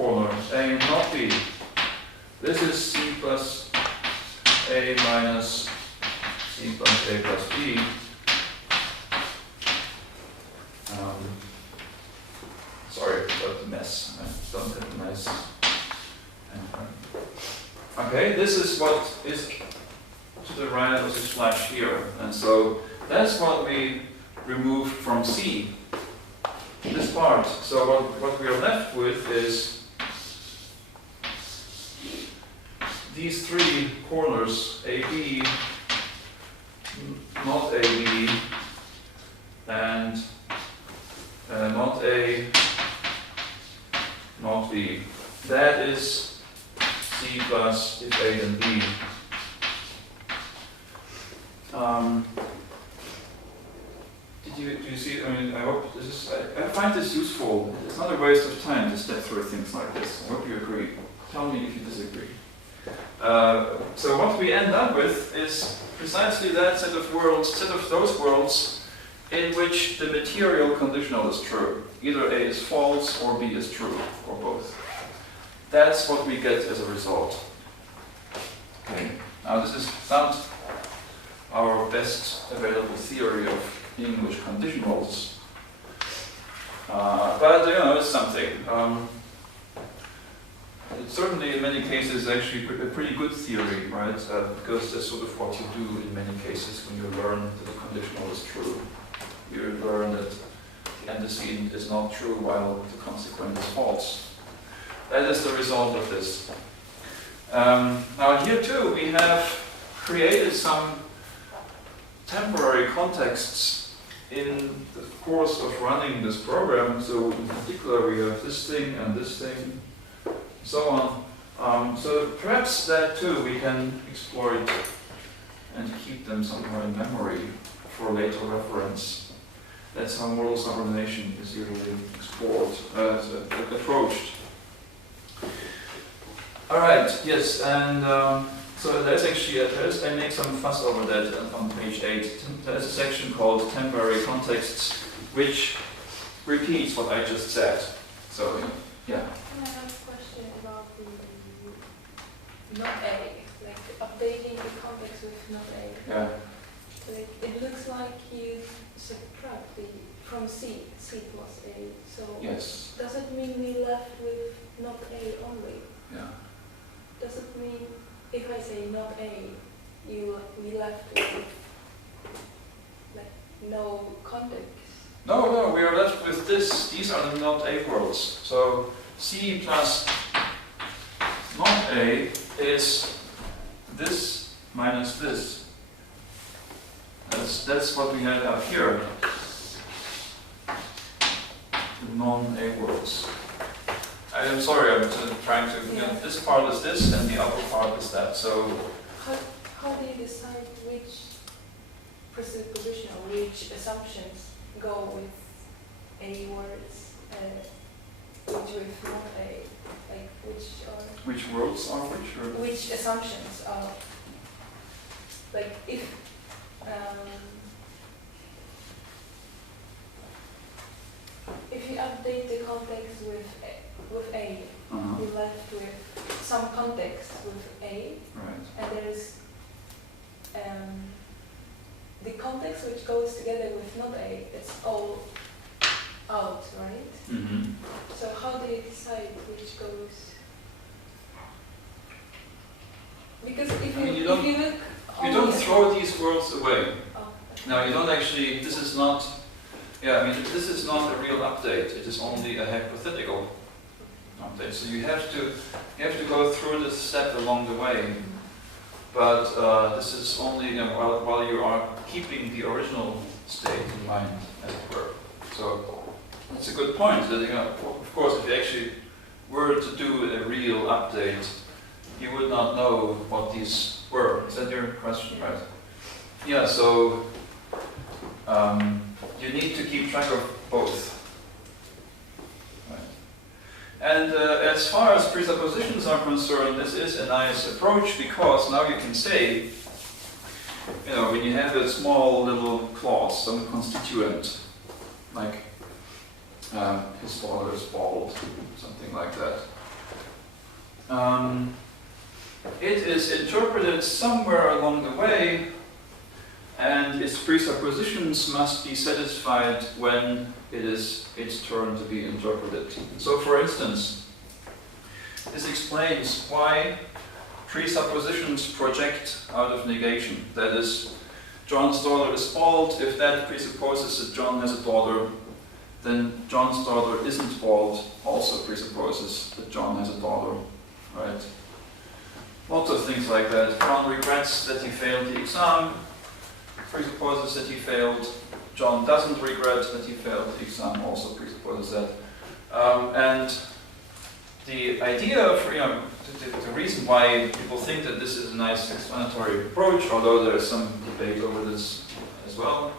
corner, A not B. This is C plus A minus C plus A plus B. Sorry about the mess. I don't have a nice. Okay, this is what is to the right of this flash here. And so that's what we removed from C, this part. So what we are left with is these three corners, AB, not AB, and not A, not B. That is C plus if A then B. Do you see? I mean, I hope this is. I find this useful. It's not a waste of time to step through things like this. I hope you agree. Tell me if you disagree. So what we end up with is precisely that set of those worlds in which the material conditional is true. Either A is false or B is true, or both. That's what we get as a result. Okay. Now this is not our best available theory of English conditionals, but it's something. It's certainly in many cases actually a pretty good theory, right? Because that's sort of what you do in many cases when you learn that the conditional is true. You learn that the antecedent is not true while the consequent is false. That is the result of this. Now here too we have created some temporary contexts in the course of running this program. So in particular we have this thing and this thing, and so on. So perhaps that too we can exploit and keep them somewhere in memory for later reference. That's how modal subordination is usually explored, approached. All right, yes, and so there's actually, I make some fuss over that on page 8. There's a section called Temporary Contexts, which repeats what I just said. So, yeah. Can I have a question about the not A, like updating the context with not A? Yeah. Like, it looks like you subtract from C plus A. So Yes. does it mean we left with not A only? Yeah. Does it mean if I say not A, we left with like no context? No, we are left with this. These are the not A worlds. So C plus not A is this minus this. That's what we had up here. The non-A worlds. I am sorry, I'm trying to. This part is this, and the upper part is that. So, how do you decide which presupposition or which assumptions go with A words, which with not A, like which words are which? Or? Which assumptions are like if you update the context with A, you're left with some context with A, right. and there is the context which goes together with not A. It's all out, right? Mm-hmm. So how do you decide which goes? Because if you look, you don't throw these words away. Oh, Now you don't actually. This is not. Yeah, I mean, this is not a real update. It is only a hypothetical update. So you have to go through this step along the way. But this is only while you are keeping the original state in mind, as it were. So it's a good point. That, of course, if you actually were to do a real update, you would not know what these were. Is that your question, right? Yeah. So. You need to keep track of both. Right. And as far as presuppositions are concerned, this is a nice approach because now you can say, when you have a small little clause, some constituent, like his father is bald, something like that. it is interpreted somewhere along the way, and its presuppositions must be satisfied when it is its turn to be interpreted. So, for instance, this explains why presuppositions project out of negation. That is, John's daughter is bald. If that presupposes that John has a daughter, then John's daughter isn't bald also presupposes that John has a daughter, right? Lots of things like that. John regrets that he failed the exam, presupposes that he failed. John doesn't regret that he failed the exam, also presupposes that. And the idea of, the reason why people think that this is a nice explanatory approach, although there is some debate over this as well,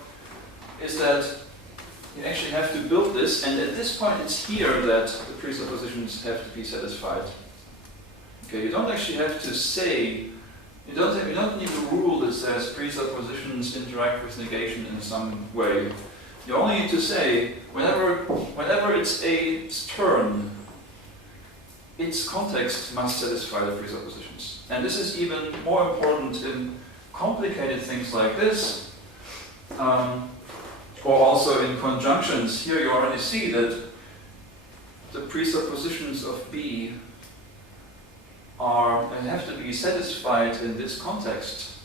is that you actually have to build this, and at this point it's here that the presuppositions have to be satisfied. Okay, you don't actually have to say, you don't need a rule that says presuppositions interact with negation in some way. You only need to say, whenever it's A's turn, its context must satisfy the presuppositions. And this is even more important in complicated things like this, or also in conjunctions. Here you already see that the presuppositions of B have to be satisfied in this context.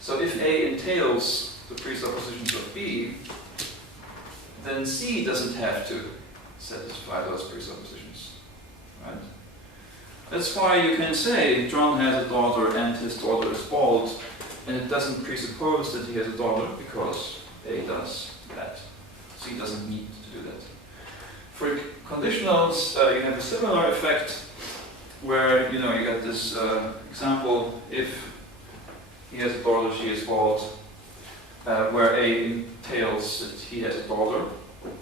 So if A entails the presuppositions of B, then C doesn't have to satisfy those presuppositions, right? That's why you can say John has a daughter and his daughter is bald, and it doesn't presuppose that he has a daughter because A does that. C doesn't need to do that. For conditionals, you have a similar effect where you get this example: if he has a daughter, she is bald, where A entails that he has a daughter,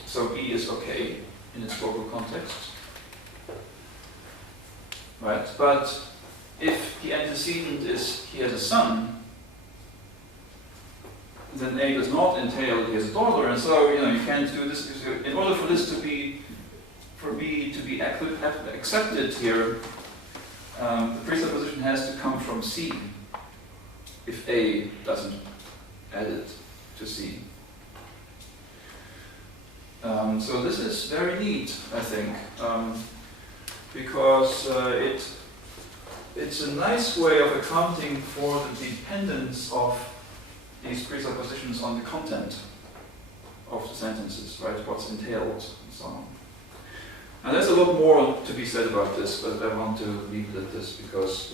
so B is okay in its local context, right? But if the antecedent is he has a son, then A does not entail he has a daughter, and so you can't do this. In order for this to be, for B to be accepted here, the presupposition has to come from C if A doesn't add it to C. So this is very neat, I think, because it's a nice way of accounting for the dependence of these presuppositions on the content of the sentences, right? What's entailed and so on. And there's a lot more to be said about this, but I want to leave it at this because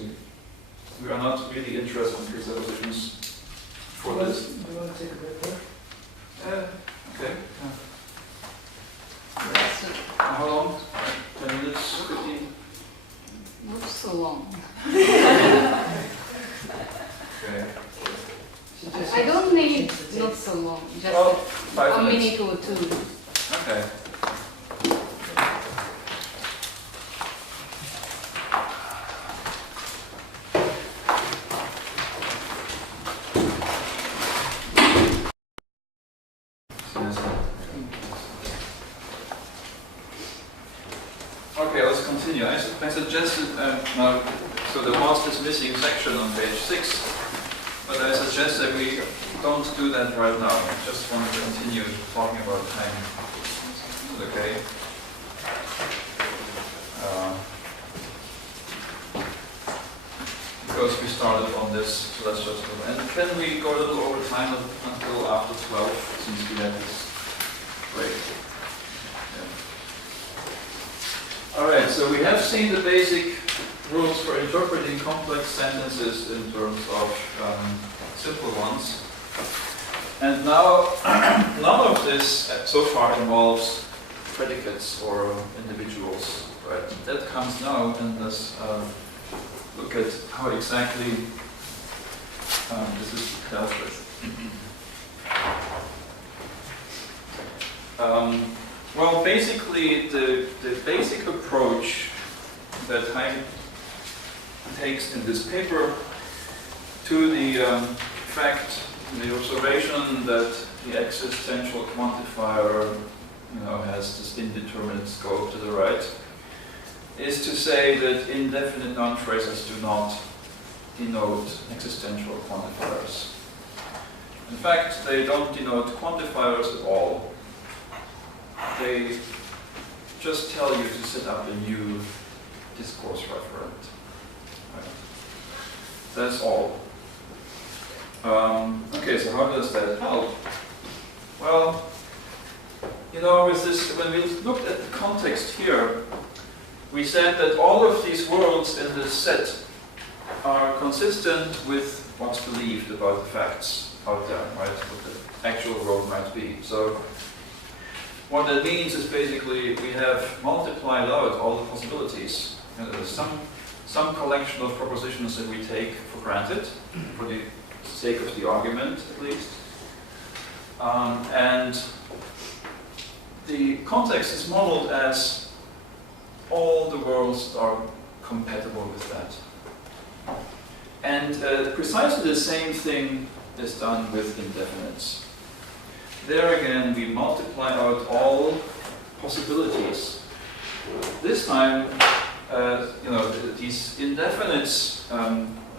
we are not really interested in presuppositions for this. Do you want to take a break there? Okay. How long? 10 minutes? 15? Not so long. Okay. I don't need not so long, just 5 a minutes. minute or two. Okay. Okay, let's continue. I suggested, now, so there was this missing section on page 6, but I suggest that we don't do that right now. I just want to continue talking about time. Okay? Because we started on this, so let's just go. And can we go a little over time until after 12, since we had this break? Alright, so we have seen the basic rules for interpreting complex sentences in terms of simple ones. And now, none of this so far involves predicates or individuals, right? That comes now, and let's look at how exactly this is dealt with. Well, basically, the basic approach that Hein takes in this paper to the fact, the observation that the existential quantifier, has this indeterminate scope to the right, is to say that indefinite noun phrases do not denote existential quantifiers. In fact, they don't denote quantifiers at all. They just tell you to set up a new discourse referent. Right. That's all. Okay, so how does that help? Well, you know, with this, when we looked at the context here, we said that all of these worlds in this set are consistent with what's believed about the facts out there, right? What the actual world might be. So what that means is basically we have multiplied out all the possibilities. You know, there's some collection of propositions that we take for granted, for the sake of the argument at least. And the context is modeled as all the worlds are compatible with that. And precisely the same thing is done with indefinites. There again, we multiply out all possibilities. This time, you know, these indefinites,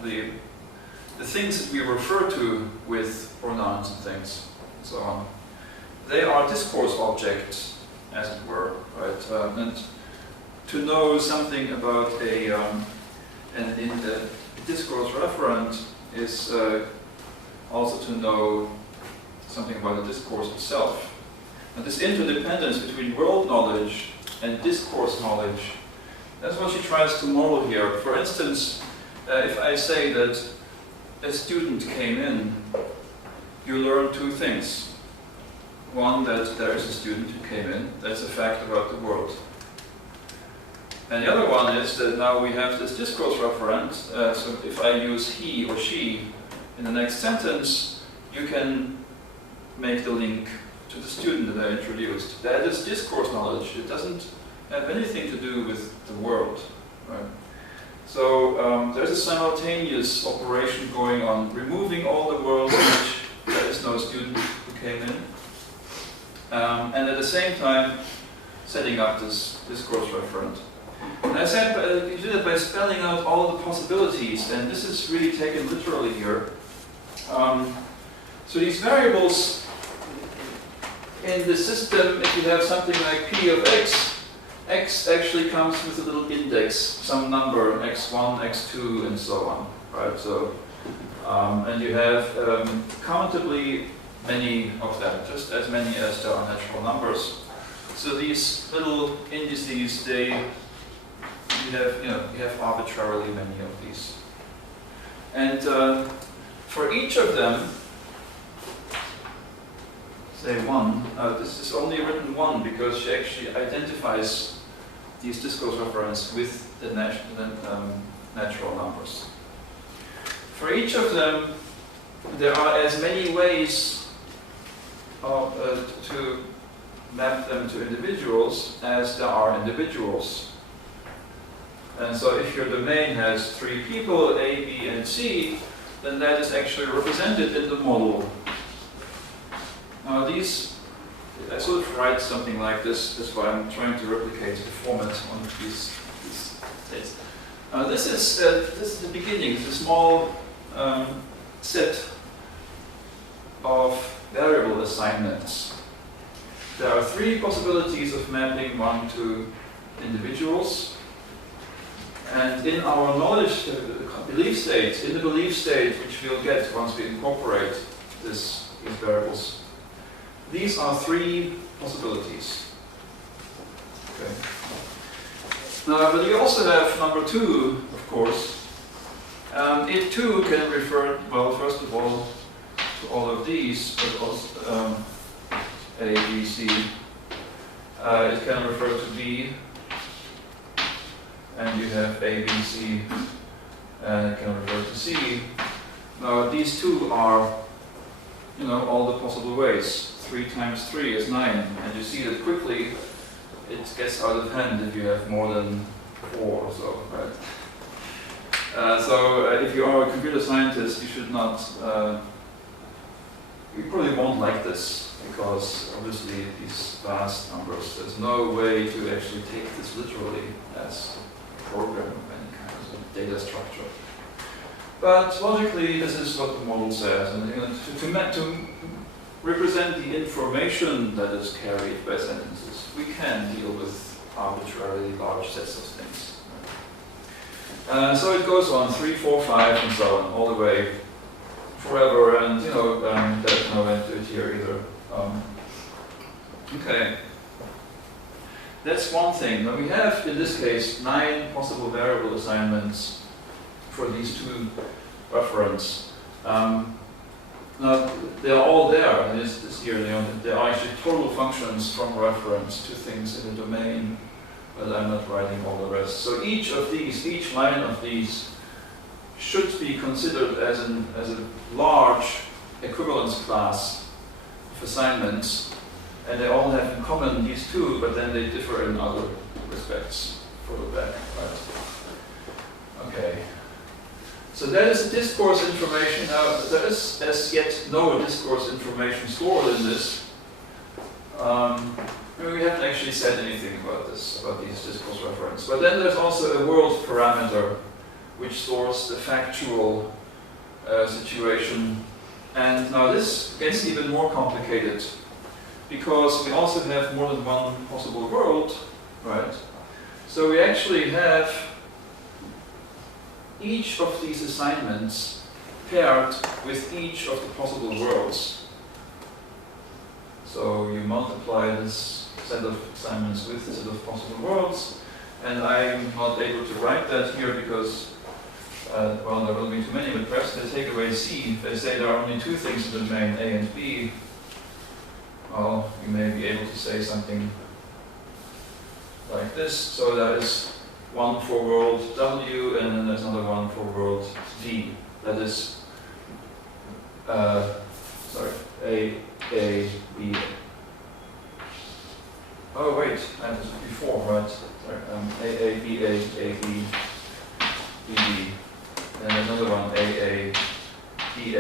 the things that we refer to with pronouns and things, and so on, they are discourse objects, as it were, right? And to know something about in the discourse referent is also to know something about the discourse itself. And this interdependence between world knowledge and discourse knowledge, that's what she tries to model here. For instance, if I say that a student came in, you learn two things. One, that there is a student who came in, that's a fact about the world. And the other one is that now we have this discourse referent, so if I use he or she in the next sentence, you can make the link to the student that I introduced. That is discourse knowledge. It doesn't have anything to do with the world, right? So there's a simultaneous operation going on, removing all the worlds in which there is no student who came in, and at the same time setting up this discourse referent. And I said you do that by spelling out all the possibilities, and this is really taken literally here. So these variables in the system, if you have something like p of x, x actually comes with a little index, some number, x1, x2, and so on, right? So, and you have countably many of them, just as many as there are natural numbers. So these little indices, you have arbitrarily many of these. And for each of them, say 1, this is only written 1 because she actually identifies these discourse referents with the natural numbers. For each of them, there are as many ways to map them to individuals as there are individuals. And so if your domain has 3 people, A, B, and C, then that is actually represented in the model. Now these, I sort of write something like this, that's why I'm trying to replicate the format on these states. This is the beginning, it's a small set of variable assignments. There are 3 possibilities of mapping one to individuals. And in our knowledge belief state, in the belief state which we'll get once we incorporate these variables, these are 3 possibilities. Okay. Now, but you also have number 2, of course. It too can refer, well, first of all, to all of these, but also A, B, C. It can refer to B. And you have A, B, C, and it can refer to C. Now these 2 are, all the possible ways. 3 times 3 is 9, and you see that quickly it gets out of hand if you have more than 4 or so, right? So if you are a computer scientist, you should not we probably won't like this, because obviously these vast numbers, there's no way to actually take this literally as a program of any kind of data structure. But logically, this is what the model says, and to represent the information that is carried by sentences, we can deal with arbitrarily large sets of things. So it goes on 3, 4, 5, and so on, all the way forever, and there's no end to it here either. Okay, that's one thing. Now we have, in this case, 9 possible variable assignments for these 2 reference. Now they're all there, and it's here. There are actually total functions from reference to things in the domain, but I'm not writing all the rest. So each line of these should be considered as a large equivalence class of assignments, and they all have in common these 2, but then they differ in other respects further back, right? Okay. So that is discourse information. Now, there is as yet no discourse information stored in this. We haven't actually said anything about these discourse reference. But then there's also a world parameter, which stores the factual situation. And now this gets even more complicated, because we also have more than one possible world, right? So we actually have each of these assignments paired with each of the possible worlds. So you multiply this set of assignments with the set of possible worlds, and I'm not able to write that here because, well, there will be too many, but perhaps they take away C. If they say there are only 2 things in the domain, A and B, well, you may be able to say something like this. So that is one for world W, and then there's another one for world V. That is, A, B. Oh wait, I had this before, right? Sorry, A, B, B, B. And another one, A, B, B,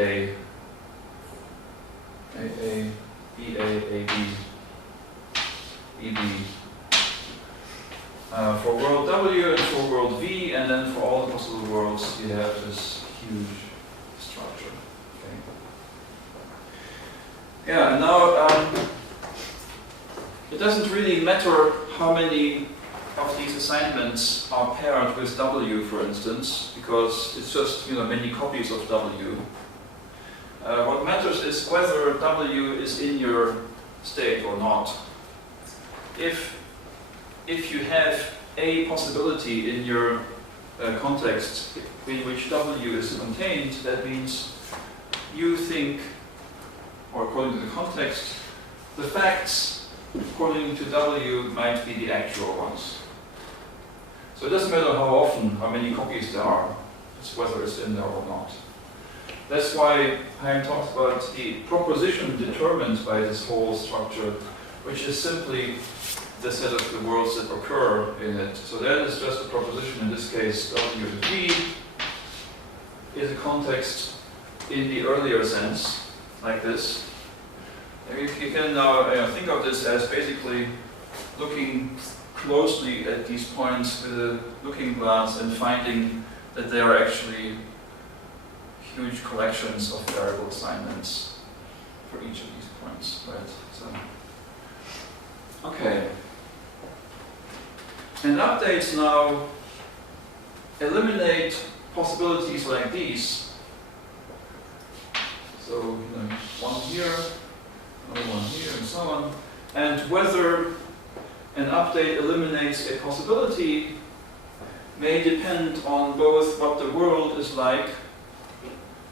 B, B. For world W and for world V, and then for all the possible worlds, you have this huge structure. Okay. Yeah, and now it doesn't really matter how many of these assignments are paired with W, for instance, because it's just many copies of W. What matters is whether W is in your state or not. If you have a possibility in your context in which W is contained, that means you think, or according to the context, the facts according to W might be the actual ones. So it doesn't matter how often, how many copies there are, it's whether it's in there or not. That's why Hein talks about the proposition determined by this whole structure, which is simply the set of the worlds that occur in it. So that is just a proposition, in this case, W to V is a context in the earlier sense, like this. And you can now think of this as basically looking closely at these points with a looking glass and finding that they are actually huge collections of variable assignments for each of these points, right? So, okay. And updates now eliminate possibilities like these. So, one here, another one here, and so on. And whether an update eliminates a possibility may depend on both what the world is like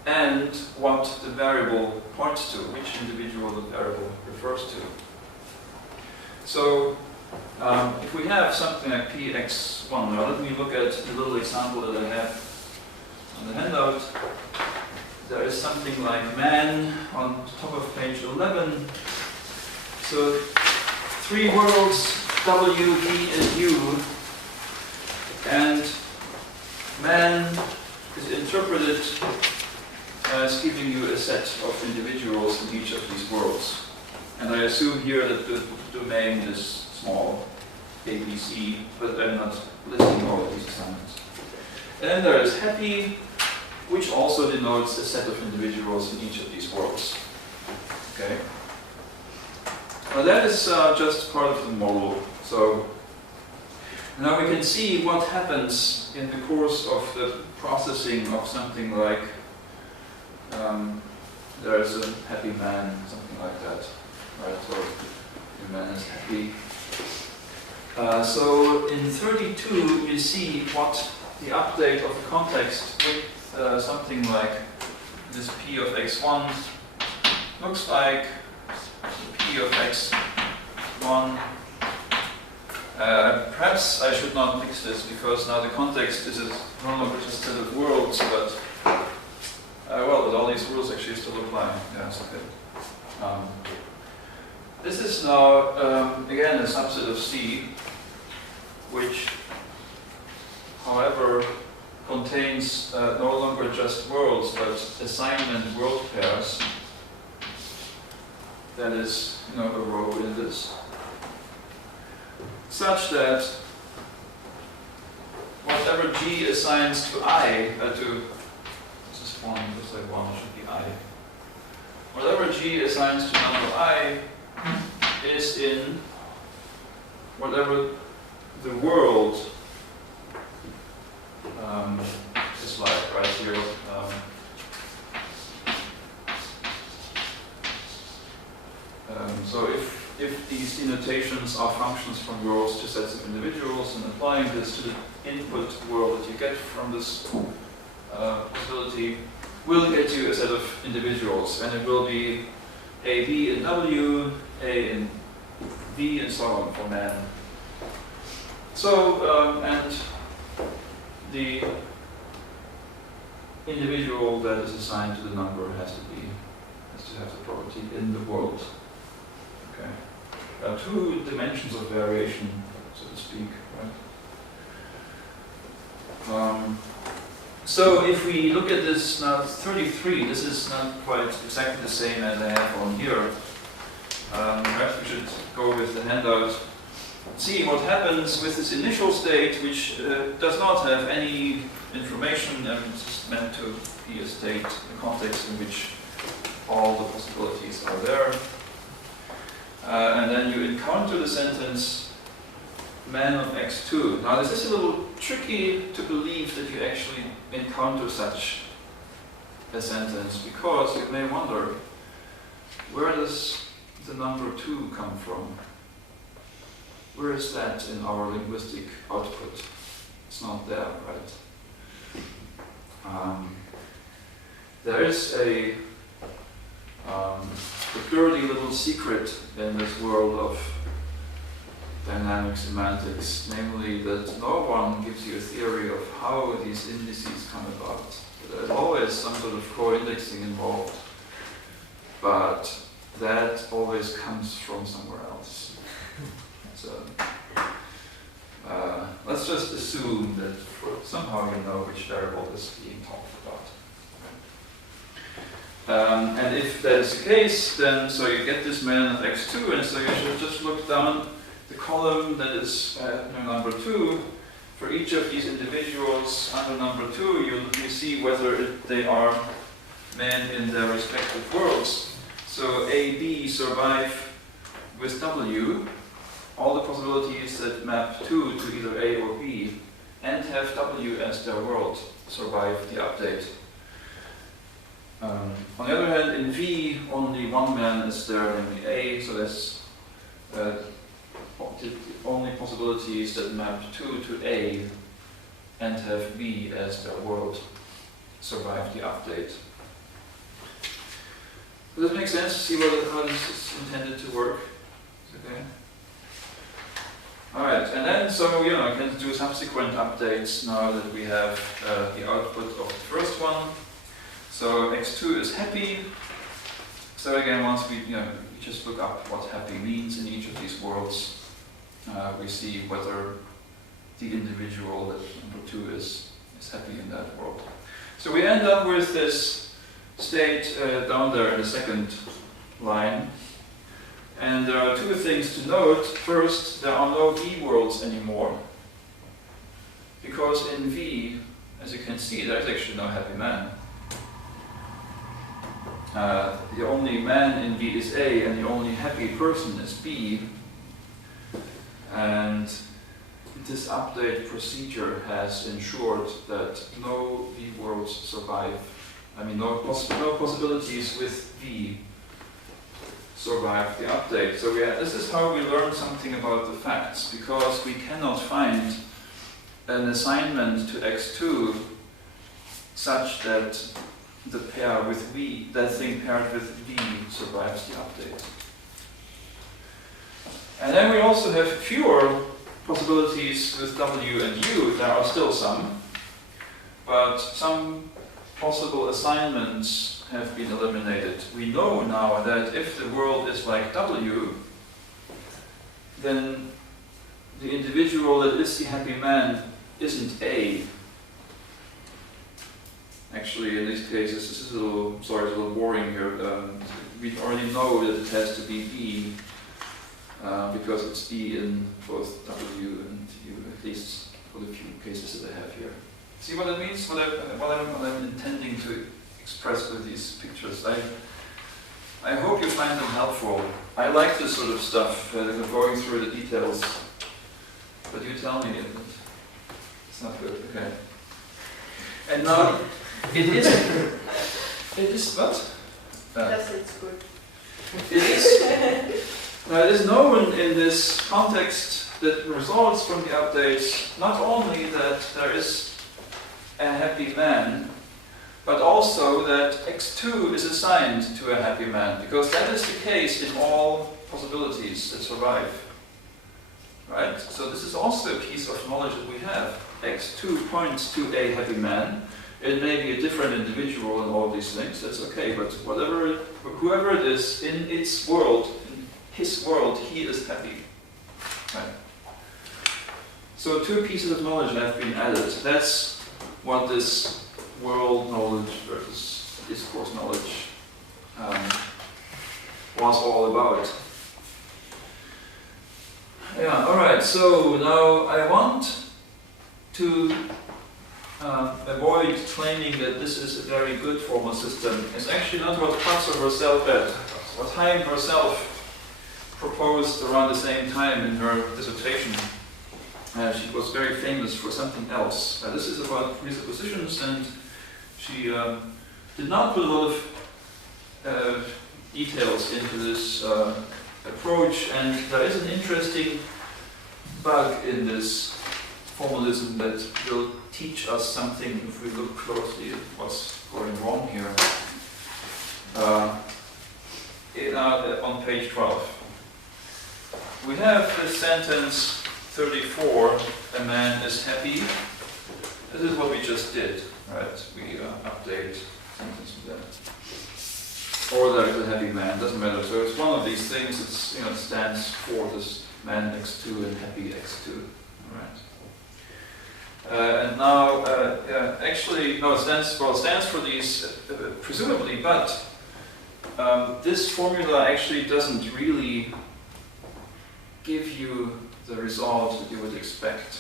and what the variable points to, which individual the variable refers to. So, if we have something like px1, now let me look at the little example that I have on the handout. There is something like man on top of page 11. So 3 worlds, W, V, and U, and man is interpreted as giving you a set of individuals in each of these worlds. And I assume here that the domain is small, ABC, but I'm not listing all of these assignments. And then there is happy, which also denotes a set of individuals in each of these worlds. Okay? Well, that is just part of the model. So now we can see what happens in the course of the processing of something like there is a happy man, something like that, right? So the man is happy. So in 32 you see what the update of the context with something like this P of x1 looks like. P of x1. Perhaps I should not mix this because now the context is no longer just a set of worlds, but but all these rules actually still apply. Yeah, it's okay. This is now again a subset of C, which, however, contains no longer just worlds, but assignment world pairs. That is, a row in this, such that whatever G assigns to I, this is 1, looks like 1 should be I. Whatever G assigns to number I is in whatever the world is like, right here. So if these denotations are functions from worlds to sets of individuals, and applying this to the input world that you get from this possibility will get you a set of individuals, and it will be A, B, and W, A, and V, and so on for man. So, and the individual that is assigned to the number has to have the property in the world. Okay. 2 dimensions of variation, so to speak, right? So if we look at this now, 33, this is not quite exactly the same as I have on here. Perhaps we should go with the handout. See what happens with this initial state, which does not have any information, and it's just meant to be a state, a context in which all the possibilities are there. And then you encounter the sentence, man of x2. Now this is a little tricky to believe that you actually encounter such a sentence, because you may wonder, where does the number 2 come from? Where is that in our linguistic output? It's not there, right? There is a dirty little secret in this world of dynamic semantics, namely that no one gives you a theory of how these indices come about. There's always some sort of co-indexing involved, but that always comes from somewhere else. So let's just assume that somehow you know which variable is being talked about. And if that is the case, then so you get this man of x2, and so you should just look down the column that is number 2. For each of these individuals under number 2, you see whether they are men in their respective worlds. So A, B survive with W, all the possibilities that map 2 to either A or B, and have W as their world survive the update. On the other hand, in V, only one man is there, namely A, so that's the only possibilities that map 2 to A and have B as their world survive the update. Does that make sense? See how this is intended to work? Okay. Alright, and then so I can do subsequent updates now that we have the output of the first one. So x2 is happy. So again, once we just look up what happy means in each of these worlds, we see whether the individual that number 2 is happy in that world. So we end up with this state down there in the second line. And there are two things to note. First, there are no V worlds anymore. Because in V, as you can see, there's actually no happy man. The only man in V is A, and the only happy person is B. And this update procedure has ensured that no V worlds survive. I mean, no possibilities with V survive the update. So this is how we learn something about the facts, because we cannot find an assignment to x2 such that the pair with V, that thing paired with V, survives the update. And then we also have fewer possibilities with W and U. There are still some, but some possible assignments have been eliminated. We know now that if the world is like W, then the individual that is the happy man isn't A. Actually, in these cases, this is a little, sorry, it's a little boring here. We already know that it has to be B, because it's B in both W and U, at least for the few cases that I have here. See what it means? What I'm intending to express with these pictures. I hope you find them helpful. I like this sort of stuff, going through the details. But you tell me if it's not good. Okay. And now it is what? Yes, it's good. It is. Now it is known in this context that results from the updates not only that there is a happy man, but also that x2 is assigned to a happy man, because that is the case in all possibilities that survive. Right? So this is also a piece of knowledge that we have. x2 points to a happy man. It may be a different individual and all these things, that's okay, but whoever it is, in its world, in his world, he is happy. Right? So two pieces of knowledge have been added. That's what this world knowledge versus discourse knowledge was all about. Yeah, alright, so now I want to avoid claiming that this is a very good formal system. It's actually not what Katzer herself, what Heim herself proposed around the same time in her dissertation. She was very famous for something else. This is about presuppositions, and she did not put a lot of details into this approach, and there is an interesting bug in this formalism that will teach us something if we look closely at what's going wrong here. On page 12. We have this sentence 34, a man is happy. This is what we just did, right? We update sentence with that. Or there is a happy man, doesn't matter. So it's one of these things that's, it stands for this man x2 and happy x2, right? And now, actually, no, it stands for these, presumably, but this formula actually doesn't really give you the result that you would expect.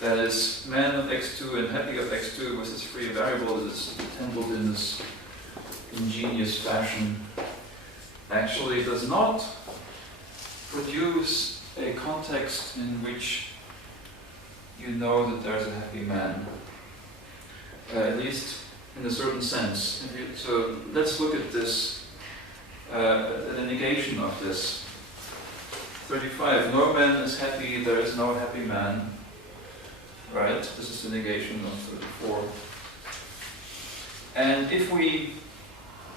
That is, man of x2 and happy of x2 with its free variable that is entangled in this ingenious fashion actually does not produce a context in which you know that there's a happy man, at least in a certain sense. So let's look at this, the negation of this. 35, no man is happy, there is no happy man. Right, this is the negation of 34. And if we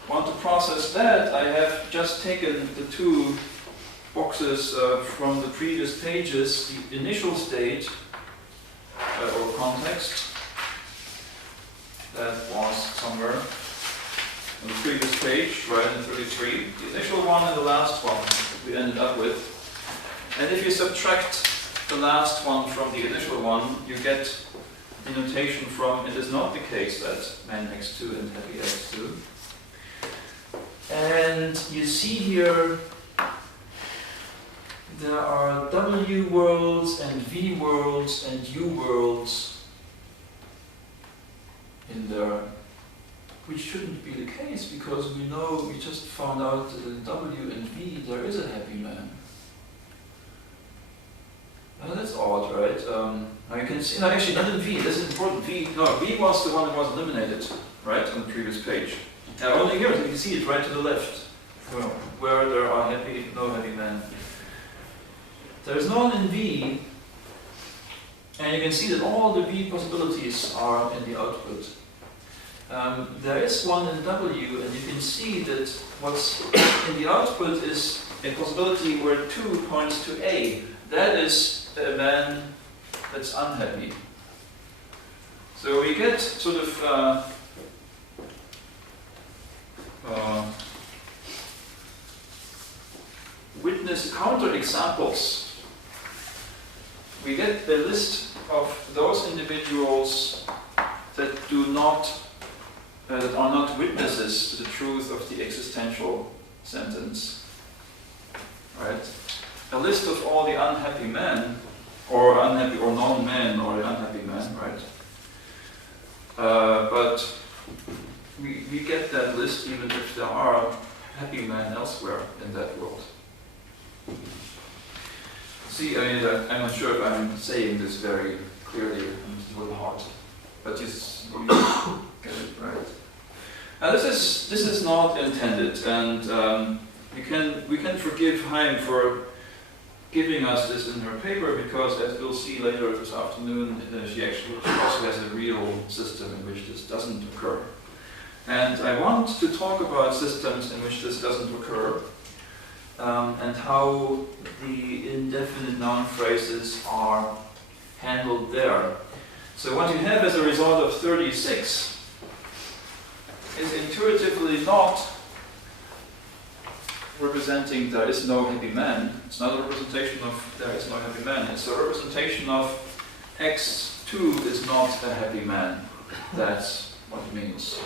want to process that, I have just taken the two boxes from the previous pages, the initial state, or context, that was somewhere on the previous page, right in 33. The initial one and the last one that we ended up with. And if you subtract the last one from the initial one, you get denotation from it is not the case that man x2 and happy x2. And you see here there are W worlds and V worlds and U worlds in there, which shouldn't be the case because we know, we just found out that in W and V there is a happy man. That's odd, right? Now you can see, no, actually not in V, this is important. V was the one that was eliminated, right, on the previous page. Now only here, you can see it right to the left, where there are no happy men. There is none in V, and you can see that all the V possibilities are in the output. There is one in W, and you can see that what's in the output is a possibility where 2 points to A. That is a man that's unhappy. So we get sort of witness counterexamples. We get a list of those individuals that that are not witnesses to the truth of the existential sentence. Right? A list of all the unhappy men, or unhappy or non-men, or unhappy men, right? But we get that list even if there are happy men elsewhere in that world. See, I mean, I'm not sure if I'm saying this very clearly, it's a little hard, but you get it right. Now this is not intended, and we can forgive Heim for giving us this in her paper because, as we'll see later this afternoon, she also has a real system in which this doesn't occur. And I want to talk about systems in which this doesn't occur, and how the indefinite noun phrases are handled there. So what you have as a result of 36 is intuitively not representing there is no happy man. It's not a representation of there is no happy man. It's a representation of x2 is not a happy man. That's what it means.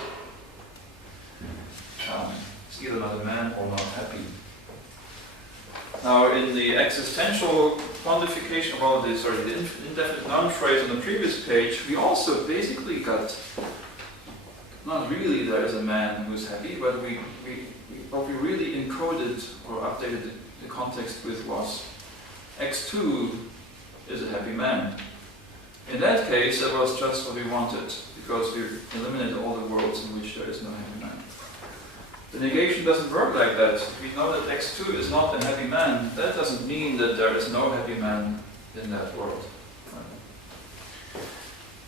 It's either not a man or not happy. Now, in the existential quantification of the indefinite noun phrase on the previous page, we also basically got not really there is a man who's happy, but what we really encoded or updated the context with was x2 is a happy man. In that case, that was just what we wanted, because we eliminated all the worlds in which there is no happy man. The negation doesn't work like that. We know that x2 is not a happy man. That doesn't mean that there is no happy man in that world.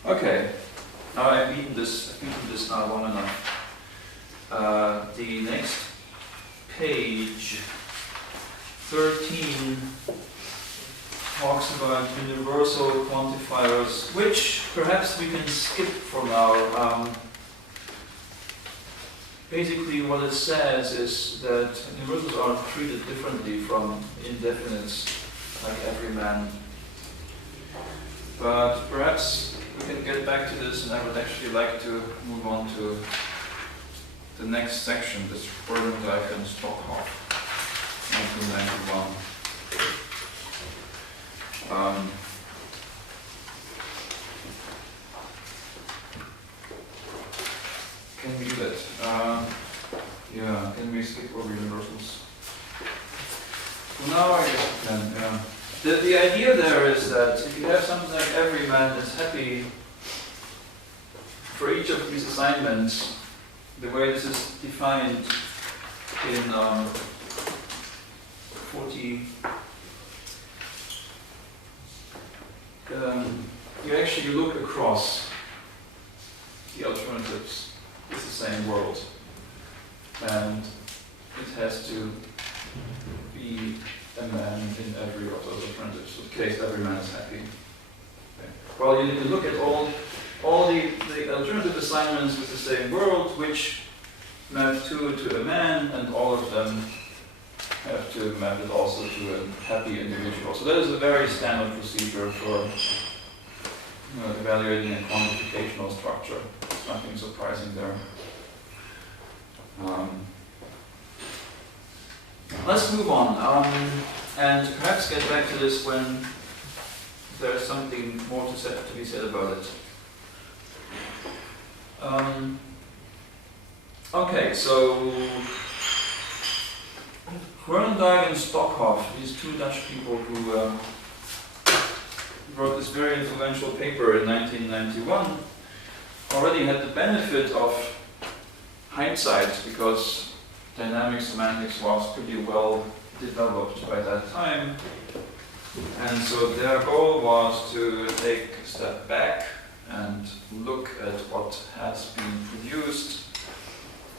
Okay, now I've beaten this now long enough. The next page, 13, talks about universal quantifiers, which perhaps we can skip for now. Basically what it says is that universals are treated differently from indefinites, like every man. But perhaps we can get back to this, and I would actually like to move on to the next section, this Bergendijk and Stockhoff, 1991. Can we do that? Yeah, can we skip over universals? Well, now I guess we can, yeah. The idea there is that if you have something like every man is happy, for each of these assignments, the way this is defined in 40, you look across the alternatives with the same world, and it has to be a man in every of those alternatives. So in case every man is happy. Okay. Well, you look at all the alternative assignments with the same world, which map to a man, and all of them have to map it also to a happy individual. So that is a very standard procedure for evaluating a quantificational structure. There's nothing surprising there. Let's move on, and perhaps get back to this when there's something more to be said about it. Okay, so Groenendijk and Stockhoff, these two Dutch people who wrote this very influential paper in 1991, already had the benefit of hindsight because dynamic semantics was pretty well developed by that time. And so their goal was to take a step back and look at what has been produced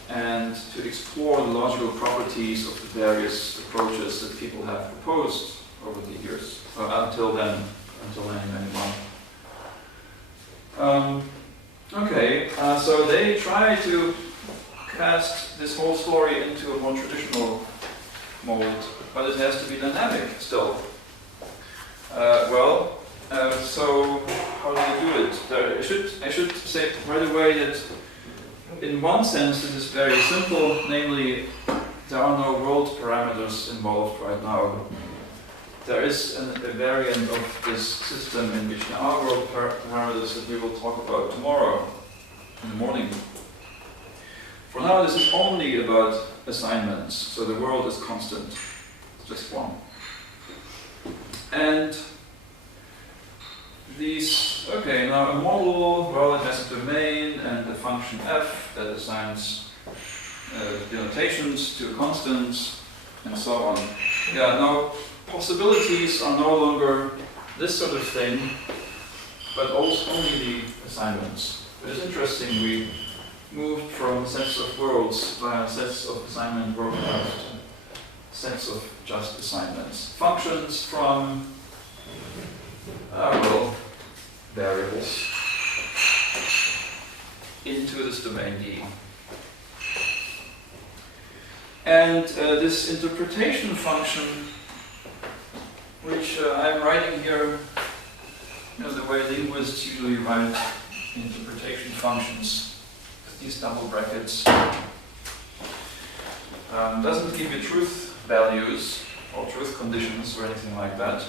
and to explore the logical properties of the various approaches that people have proposed over the years, until then, until 1991. So they try to cast this whole story into a more traditional mold, but it has to be dynamic still. So how do you do it? I should say right away that in one sense this is very simple, namely there are no world parameters involved right now. There is a variant of this system in which there are world parameters that we will talk about tomorrow in the morning. For now this is only about assignments, so the world is constant, it's just one. And these, now a model, well, it has a domain and a function f that assigns denotations to constants and so on. Now possibilities are no longer this sort of thing, but also only the assignments. It is interesting, we moved from sets of worlds via sets of assignment world graphs to sets of just assignments. Functions from variables into this domain D. And this interpretation function, which I'm writing here, the way linguists usually write interpretation functions, with these double brackets, doesn't give you truth values or truth conditions or anything like that.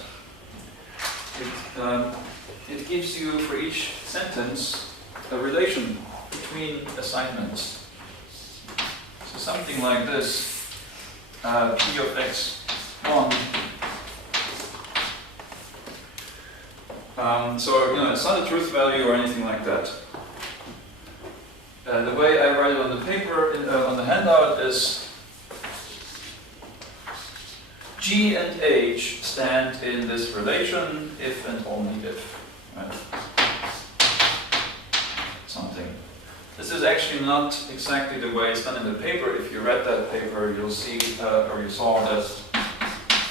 It gives you, for each sentence, a relation between assignments. So something like this, p of x1. It's not a truth value or anything like that. The way I write it on the paper, on the handout, is G and H stand in this relation if and only if. Right? Something. This is actually not exactly the way it's done in the paper. If you read that paper, you'll see, or you saw that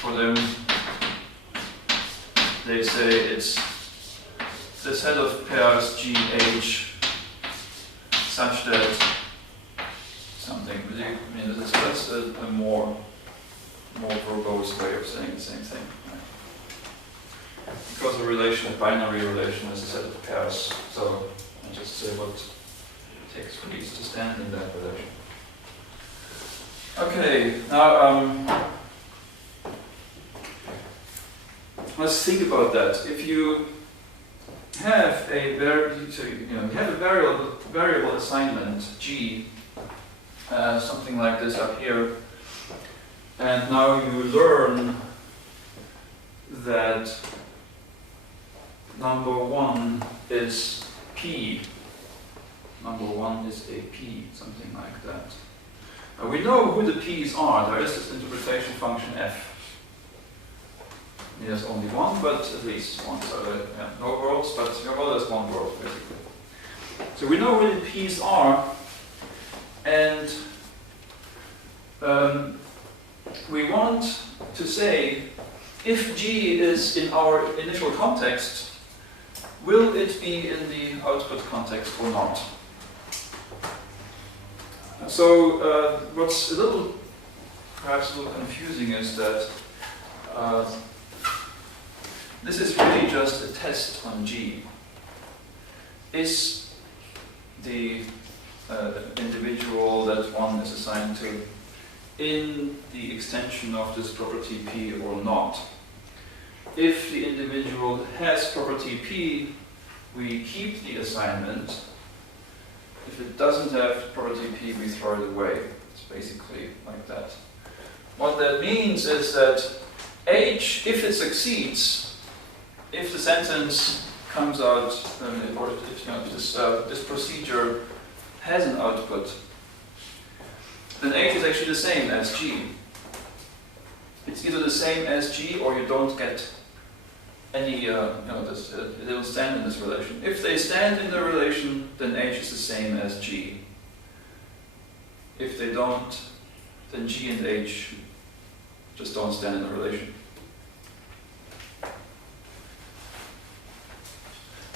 for them, they say it's the set of pairs G, H, such that something. That's a more verbose way of saying the same thing. Right? Because a binary relation is a set of pairs, so I just say what text needs to stand in that relation. Okay, now let's think about that. If you have a variable assignment G, something like this up here, and now you learn that number 1 is P. Number 1 is a P, something like that. We know who the P's are. There is this interpretation function f. There's only one, but at least one. So no worlds, but there's one world basically. So we know who the P's are, and we want to say if G is in our initial context, will it be in the output context or not? So what's perhaps a little confusing is that this is really just a test on G. is the individual that one is assigned to in the extension of this property P or not. If the individual has property P, we keep the assignment. If it doesn't have property P, we throw it away. It's basically like that. What that means is that H, if it succeeds, if the sentence comes out, or if this procedure has an output, then H is actually the same as G. It's either the same as G or you don't get any, it will stand in this relation. If they stand in the relation, then H is the same as G. If they don't, then G and H just don't stand in the relation.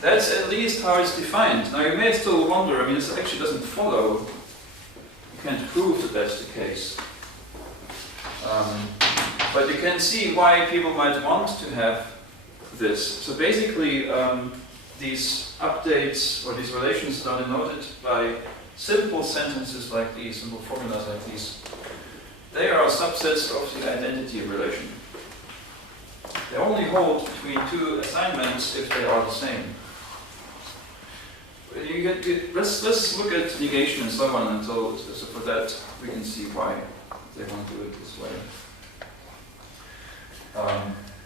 That's at least how it's defined. Now you may still wonder, this actually doesn't follow. You can't prove that that's the case. But you can see why people might want to have this. So basically, these updates or these relations are denoted by simple sentences like these, simple formulas like these. They are subsets of the identity relation. They only hold between two assignments if they are the same. Let's look at negation and so on so for that we can see why they want to do it this way.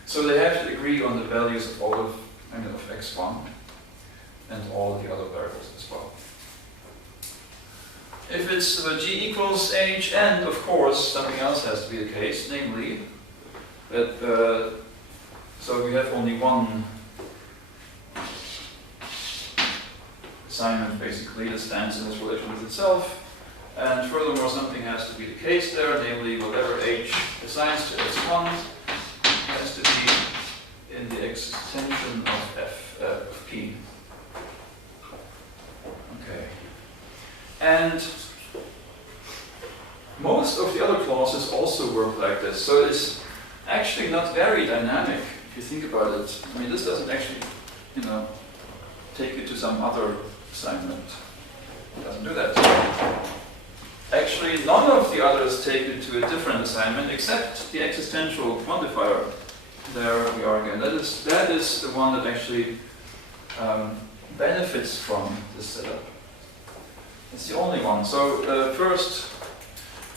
So they have to agree on the values of all of x1 and all the other variables as well. If it's G equals H, and of course something else has to be the case, namely that so we have only one assignment basically that stands in this relation with itself, and furthermore something has to be the case there, namely whatever H assigns to x1 has to be in the extension of P. Okay. And most of the other clauses also work like this, so it's actually not very dynamic if you think about it. This doesn't actually, take you to some other assignment. It doesn't do that. Actually, none of the others take you to a different assignment except the existential quantifier. There we are again. That is the one that actually benefits from this setup. It's the only one. So first,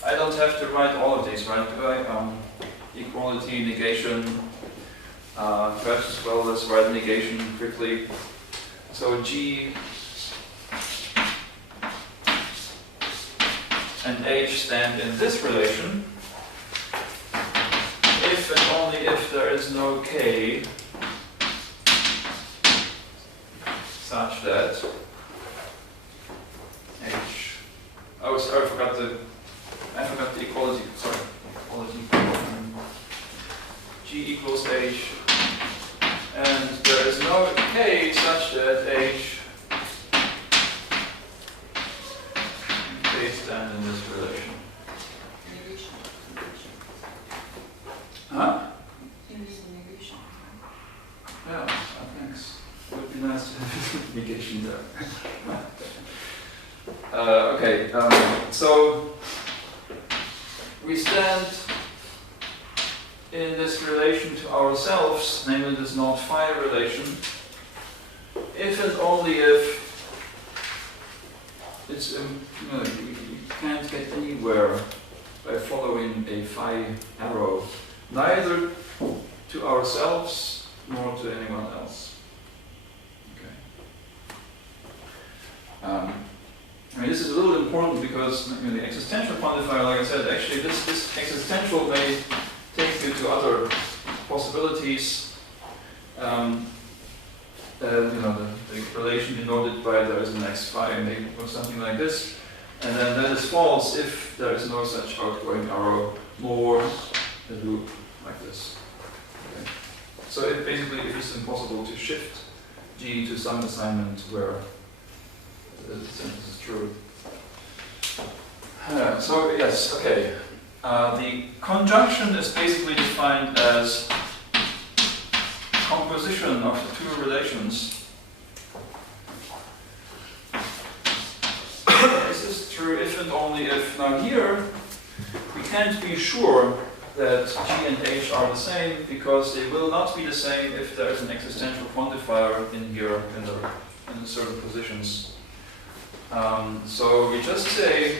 I don't have to write all of these, right? Do I? Equality, negation. Perhaps as well, let's write negation quickly. So G and H stand in this relation if and only if there is no K such that H. Oh, sorry, I forgot the equality. Sorry, equality. G equals H, and there is no K such that H and K stand in this relation. Negation. Huh? Negation. Yeah, thanks. It would be nice to have negation there. Okay, so we stand in this relation to ourselves, namely this not phi relation, if and only if it's you can't get anywhere by following a phi arrow, neither to ourselves nor to anyone else. Okay. This is a little important because the existential quantifier, like I said, actually this existential may take you to other possibilities. The relation denoted by there is an x phi maybe or something like this, and then that is false if there is no such outgoing arrow, more a loop like this. Okay. So it basically it is impossible to shift G to some assignment where the sentence is true. So yes, okay. The conjunction is basically defined as composition of the two relations true if and only if. Now here, we can't be sure that G and H are the same, because they will not be the same if there is an existential quantifier in here in certain positions. So we just say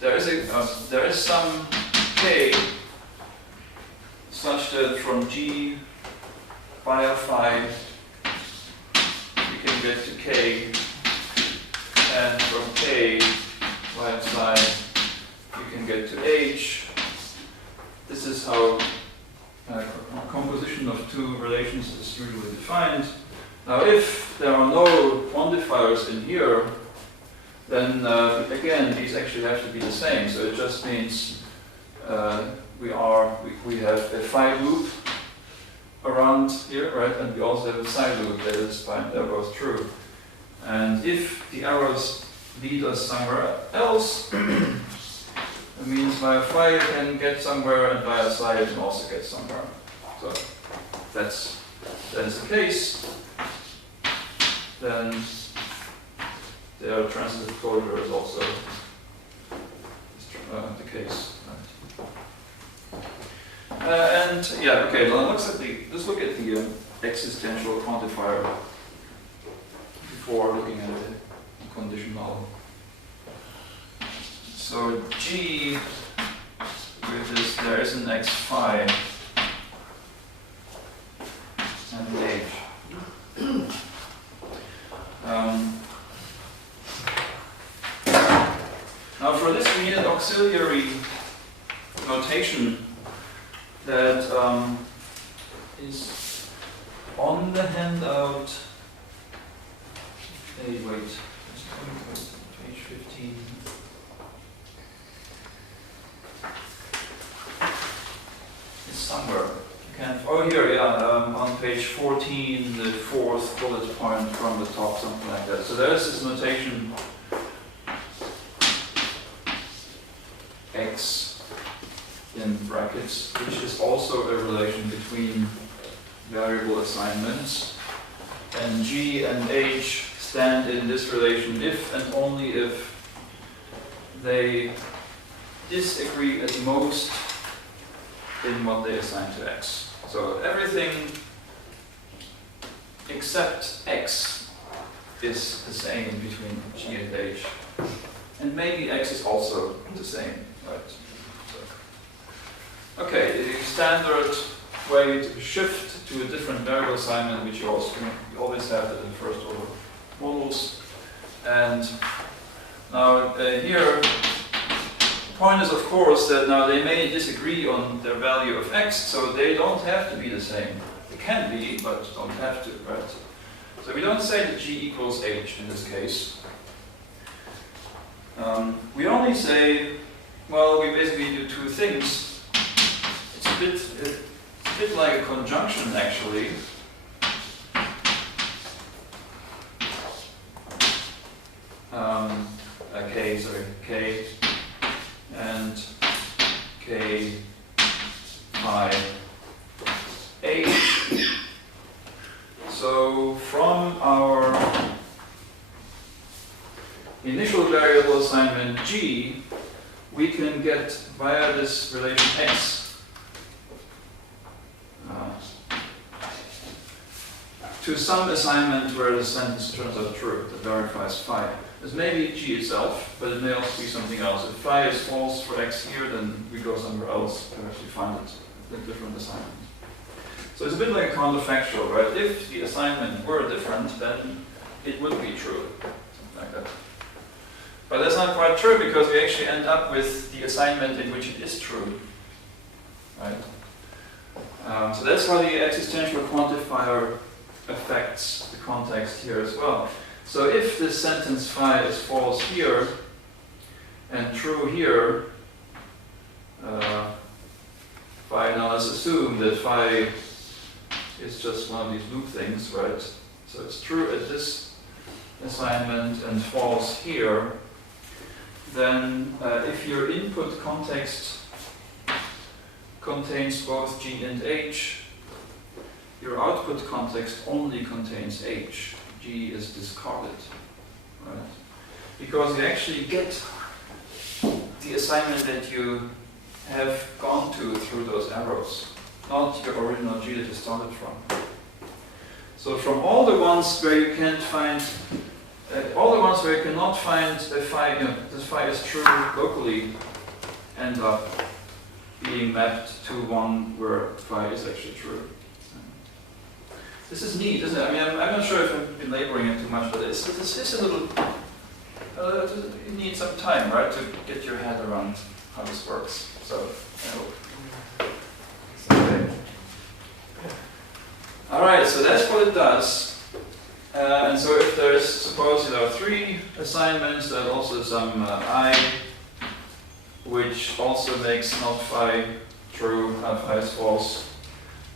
there is some K such that from G via phi we can get to K, and from K via psi you can get to H. This is how a composition of two relations is usually defined. Now if there are no quantifiers in here, then again these actually have to be the same. So it just means we have a phi loop around here, right? And we also have a psi loop that is fine, they're both true. And if the arrows lead us somewhere else, it means via phi you can get somewhere, and via psi you can also get somewhere. So if that is the case, then their transitive closure is also the case. And yeah, okay. Now let's look at the existential quantifier before looking at the conditional. So G with this, there is an x phi and an H. Now for this we need an auxiliary notation that is on the handout. Hey, wait, just page 15. It's somewhere. You can. Oh, here, yeah, on page 14, the fourth bullet point from the top, something like that. So there's this notation x in brackets, which is also a relation between variable assignments, and G and H stand in this relation if and only if they disagree at most in what they assign to x. So everything except x is the same between G and H, and maybe x is also the same, right? So, okay, the standard way to shift to a different variable assignment, which you always have that in first order models. And now here, the point is of course that now they may disagree on their value of x, so they don't have to be the same. They can be, but don't have to, right? So we don't say that G equals H in this case. We only say, well, we basically do two things. It's a bit like a conjunction, actually. K and K phi H. So from our initial variable assignment G, we can get via this relation X to some assignment where the sentence turns out true, that verifies phi. This may be G itself, but it may also be something else. If phi is false for X here, then we go somewhere else to actually find it in a different assignment. So it's a bit like a counterfactual, right? If the assignment were different, then it would be true, something like that. But that's not quite true, because we actually end up with the assignment in which it is true, right? So that's how the existential quantifier affects the context here as well. So if this sentence phi is false here and true here, phi, now let's assume that phi is just one of these loop things, right? So it's true at this assignment and false here, then if your input context contains both G and H, your output context only contains H. G is discarded, right? because you actually get the assignment that you have gone to through those arrows, not your original G that you started from. So from all the ones where you can't find, all the ones where you cannot find a phi, this phi is true locally, end up being mapped to one where phi is actually true. This is neat, isn't it? I mean, I'm not sure if I've been laboring it too much, but this is a little, you need some time, right, to get your head around how this works. So, I hope. Okay. All right, so that's what it does. And so if there's, suppose, 3 assignments, there's also some I, which also makes not phi true, phi is false.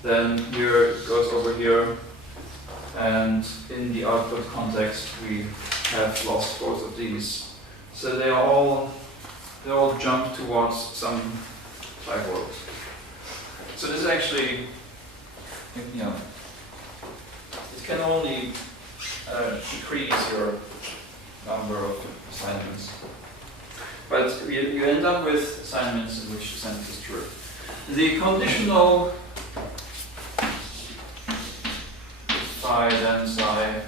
Then here goes over here, and in the output context we have lost both of these. So they all jump towards some phi world. So this actually, it can only decrease your number of assignments. But you end up with assignments in which the sentence is true. The conditional phi then psi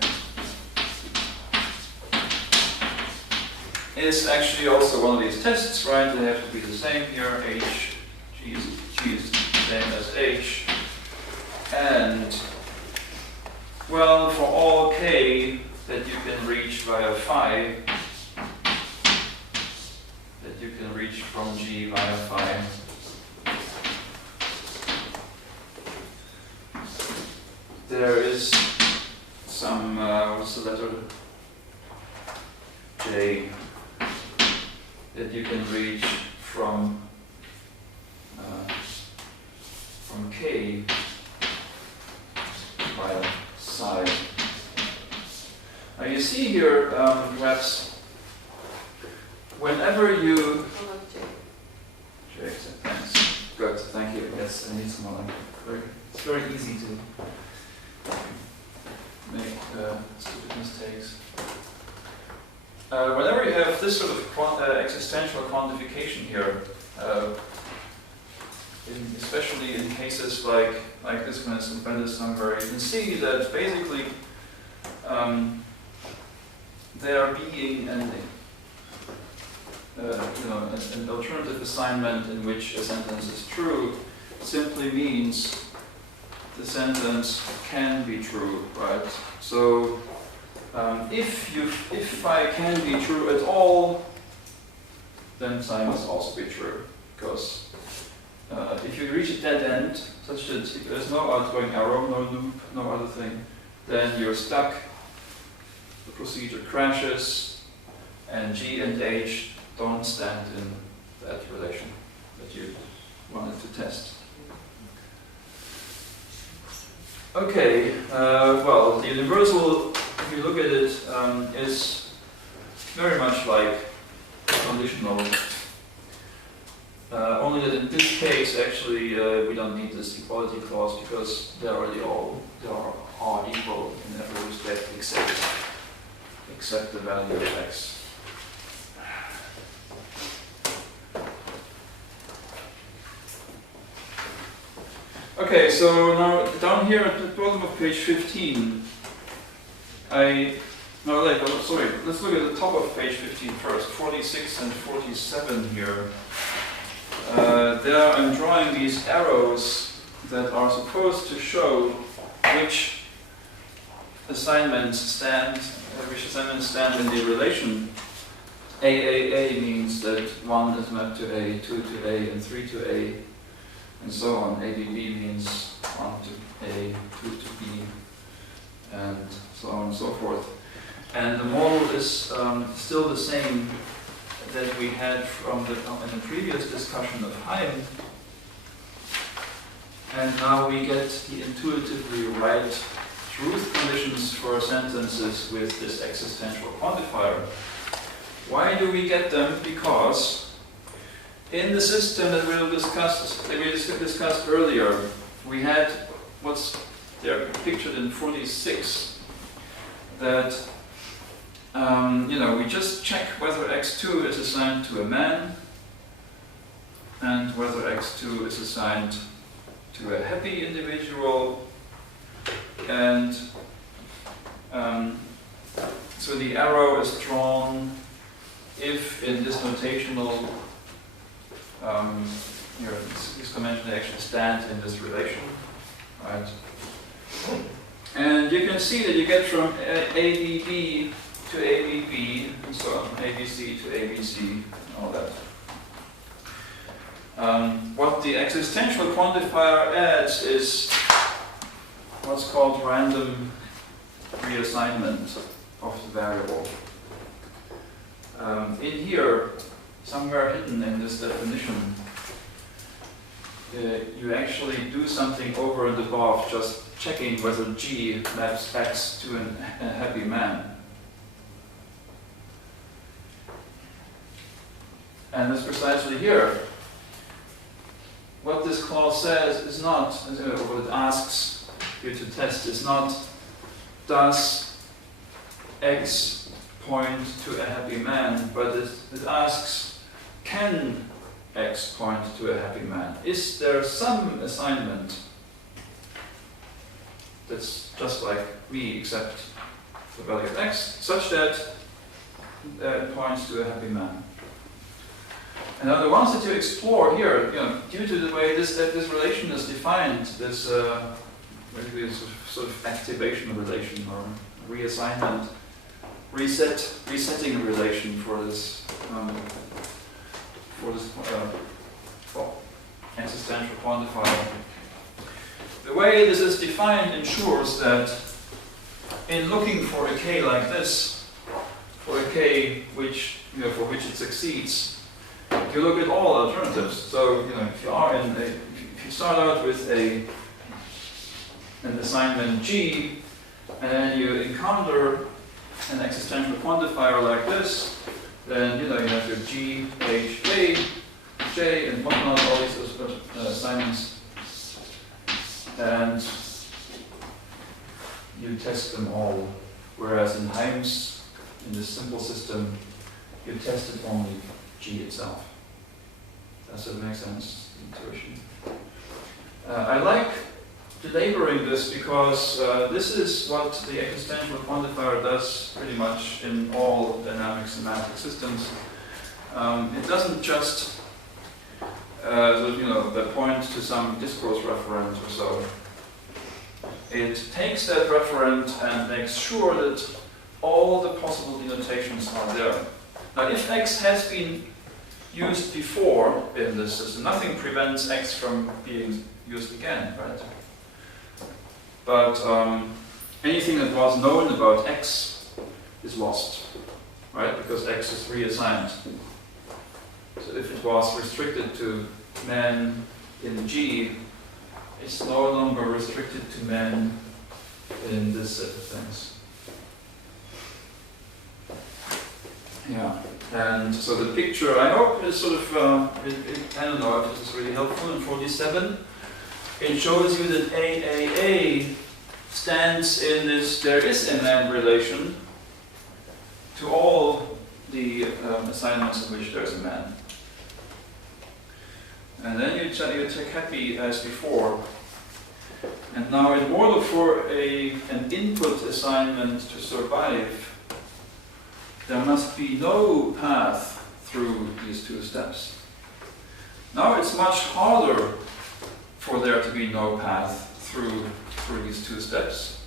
is actually also one of these tests, right? They have to be the same here. H, G is the same as H. And, well, for all K that you can reach via phi, that you can reach from G via phi, there is some, what's the letter? J, that you can reach from K via psi. Now you see here, perhaps, whenever you... J, thanks. Good, thank you. Yes, I need some more. It's very easy to make stupid mistakes. Whenever you have this sort of existential quantification here, especially in cases like this one, it's embedded somewhere, you can see that basically there being an alternative assignment in which a sentence is true simply means the sentence can be true, right? So if phi can be true at all, then psi must also be true, because if you reach a dead end, such that there's no outgoing arrow, no loop, no other thing, then you're stuck, the procedure crashes, and G and H don't stand in that relation that you wanted to test. Okay, well, the universal, if you look at it, is very much like conditional. Only that in this case, actually, we don't need this equality clause because they are equal in every respect except the value of x. Okay, so now down here at the bottom of page 15, let's look at the top of page 15 first, 46 and 47 here. There I'm drawing these arrows that are supposed to show which assignments stand in the relation. AAA means that 1 is mapped to A, 2 to A, and 3 to A, and so on. ABB means 1 to A, 2 to B, and so on and so forth. And the model is still the same that we had from in the previous discussion of Heim. And now we get the intuitively right truth conditions for sentences with this existential quantifier. Why do we get them? Because in the system that we discussed earlier, we had what's there pictured in 46, that we just check whether x2 is assigned to a man and whether x2 is assigned to a happy individual, and so the arrow is drawn if in this notational, these conventions actually stand in this relation, right? And you can see that you get from ABB to ABB, and so on, ABC to ABC, and all that. What the existential quantifier adds is what's called random reassignment of the variable. In here, somewhere hidden in this definition, you actually do something over and above just checking whether G maps X to a happy man. And that's precisely here. What this clause says is not, what it asks you to test is not, does X point to a happy man, but it asks, can X point to a happy man? Is there some assignment that's just like V except the value of X, such that it points to a happy man? And now the ones that you explore here, due to the way this relation is defined, this maybe sort of activation relation or reassignment, resetting relation for this existential quantifier. The way this is defined ensures that in looking for a k like this, for a k which for which it succeeds, you look at all alternatives. So if you start out with an assignment G, and then you encounter an existential quantifier like this, then you have your G, H, J, and whatnot, all these assignments, and you test them all. Whereas in Himes, in this simple system, you tested only G itself. Does that make sense? Intuition. I like belaboring this because this is what the existential quantifier does pretty much in all dynamic semantic systems. It doesn't just point to some discourse referent or so. It takes that referent and makes sure that all the possible denotations are there. Now, if X has been used before in this system, nothing prevents X from being used again, right? But anything that was known about X is lost, right? Because X is reassigned. So if it was restricted to men in G, it's no longer restricted to men in this set of things. Yeah, and so the picture, I hope, is sort of, I don't know if this is really helpful. In 47, it shows you that AAA stands in this, there is a man relation to all the assignments in which there's a man. And then you take happy as before. And now in order for an input assignment to survive, there must be no path through these two steps. Now it's much harder for there to be no path through these two steps,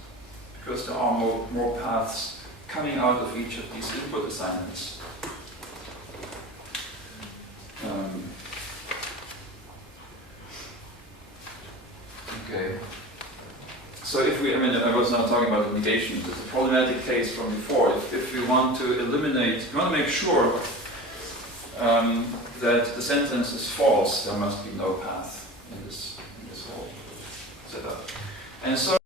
because there are more paths coming out of each of these input assignments. Okay. So if we, I was now talking about the negations. It's a problematic case from before. If we want to eliminate, we want to make sure that the sentence is false, there must be no path in this whole setup. And so